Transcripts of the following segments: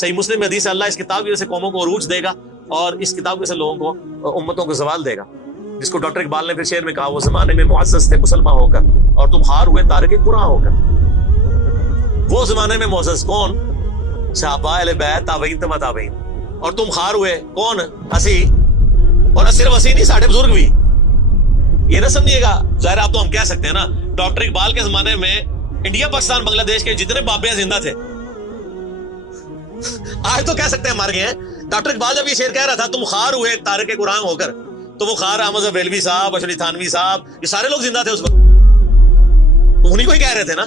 صحیح مسلم میں حدیث ہے، اللہ اس کتاب کی وجہ سے قوموں کو عروج دے گا اور اس کتاب کی وجہ سے لوگوں کو، امتوں کو زوال دے گا، جس کو ڈاکٹر اقبال نے پھر شعر میں کہا، وہ زمانے میں معزز تھے مسلمان ہو کر اور تم ہار ہوئے تارک قرآن ہو کر۔ وہ زمانے میں معزز کون؟ صحابہ اہل بیت تابعین تبع تابعین، اور تم ہار ہوئے کون؟ اسی، اور صرف اسی نہیں، ساڑھے بزرگ بھی۔ یہ نہ سمجھیے گا، ظاہر آپ تو ہم کہہ سکتے ہیں نا، ڈاکٹر اقبال کے زمانے میں انڈیا پاکستان بنگلہ دیش کے جتنے بابے زندہ تھے، آج تو کہہ سکتے ہیں مر گئے ہیں۔ ڈاکٹر اقبال جب یہ شعر کہہ رہا تھا تم خار ہوئے تارک قرآن ہو کر، تو وہ خار احمد ریلوی صاحب، اشرف علی تھانوی صاحب، یہ سارے لوگ زندہ تھے اس وقت، انہیں کو ہی کہہ رہے تھے نا۔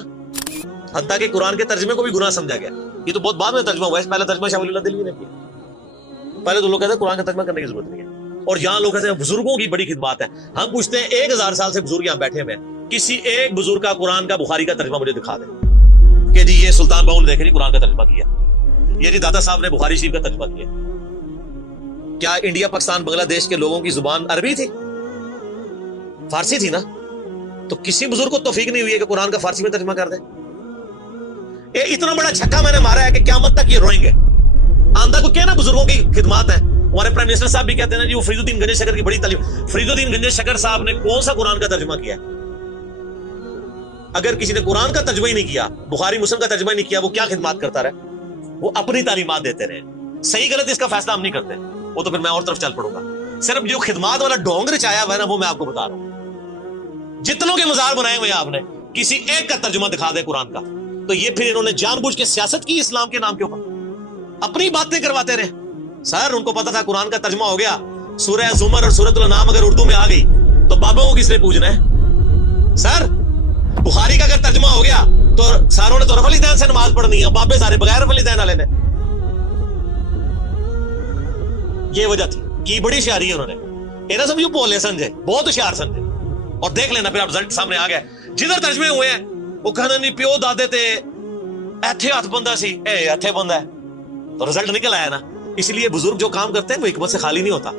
حتیٰ کہ قرآن کے ترجمے کو بھی گناہ سمجھا گیا۔ یہ تو بہت بعد میں ترجمہ ہوا ہے، پہلا ترجمہ شاہ ولی اللہ دہلوی نے کیا۔ پہلے تو لوگ کہتے ہیں قرآن کا ترجمہ کرنے کی ضرورت نہیں ہے، اور یہاں لوگ کہتے ہیں بزرگوں کی بڑی خدمات ہے۔ ہم پوچھتے ہیں 1000 سال سے بزرگ یہاں بیٹھے ہوئے ہیں، کسی ایک بزرگ کا قرآن کا بخاری کا ترجمہ مجھے دکھا دیں کہ جی یہ سلطان باؤ نے دیکھے جی قرآن کا ترجمہ کیا، یہ جی دادا صاحب نے بخاری شریف کا ترجمہ کیا۔ کیا انڈیا پاکستان بنگلہ دیش کے لوگوں کی زبان عربی تھی؟ فارسی تھی نا؟ تو کسی بزرگ کو توفیق نہیں ہوئی ہے کہ قرآن کا فارسی میں ترجمہ کر دیں۔ اتنا بڑا چھکا میں نے مارا ہے کہ قیامت تک یہ روئیں گے۔ آندہ کو کہنا بزرگوں کی خدمات ہیں۔ ہمارے پرائم منسٹر صاحب بھی کہتے ہیں نا جی وہ فرید الدین گنج شکر کی بڑی تعلیم۔ فرید الدین گنج شکر صاحب نے کون سا قرآن کا ترجمہ کیا ہے؟ اگر کسی نے قرآن کا ترجمہ ہی نہیں کیا، بخاری مسلم کا ترجمہ ہی نہیں کیا، وہ کیا خدمات کرتا رہے؟ وہ اپنی تعلیمات دیتے رہے۔ صحیح غلط اس کا فیصلہ ہم نہیں کرتے، وہ تو پھر میں اور طرف چل پڑوں گا۔ صرف جو خدمات والا ڈونگ رچایا ہوا ہے نا، وہ میں آپ کو بتا رہا ہوں۔ جتنوں کے مزار بنائے ہوئے آپ نے، کسی ایک کا ترجمہ دکھا دے قرآن کا، تو یہ پھر انہوں نے جان بوجھ کے سیاست کی اسلام کے نام کے اوپر، اپنی باتیں کرواتے رہے۔ سر ان کو پتا تھا قرآن کا ترجمہ ہو گیا، سورہ زمر اور سورۃ الانعام اگر اردو میں آ گئی تو بابوں کو کس نے پوچھنا ہے؟ سر بخاری کا اگر ترجمہ ہو گیا تو ساروں نے تو رفع الیدین سے نماز پڑھنی ہے، بابے سارے بغیر رفع الیدین والے نے۔ یہ وجہ تھی کی بڑی ہوشیاری ہے انہوں نے، یہ نہ سمجھو بولے سمجھے، بہت ہوشیار سمجھے۔ اور دیکھ لینا پھر آپ رزلٹ سامنے آ گئے، جدھر ترجمے ہوئے ہیں وہ کہنا نہیں پیو دادے تے ایتھے ہاتھ بندہ سی، اے ایتھے بندہ ہے، تو رزلٹ نکل آیا نا۔ اس لیے بزرگ جو کام کرتے ہیں وہ حکمت سے خالی نہیں ہوتا۔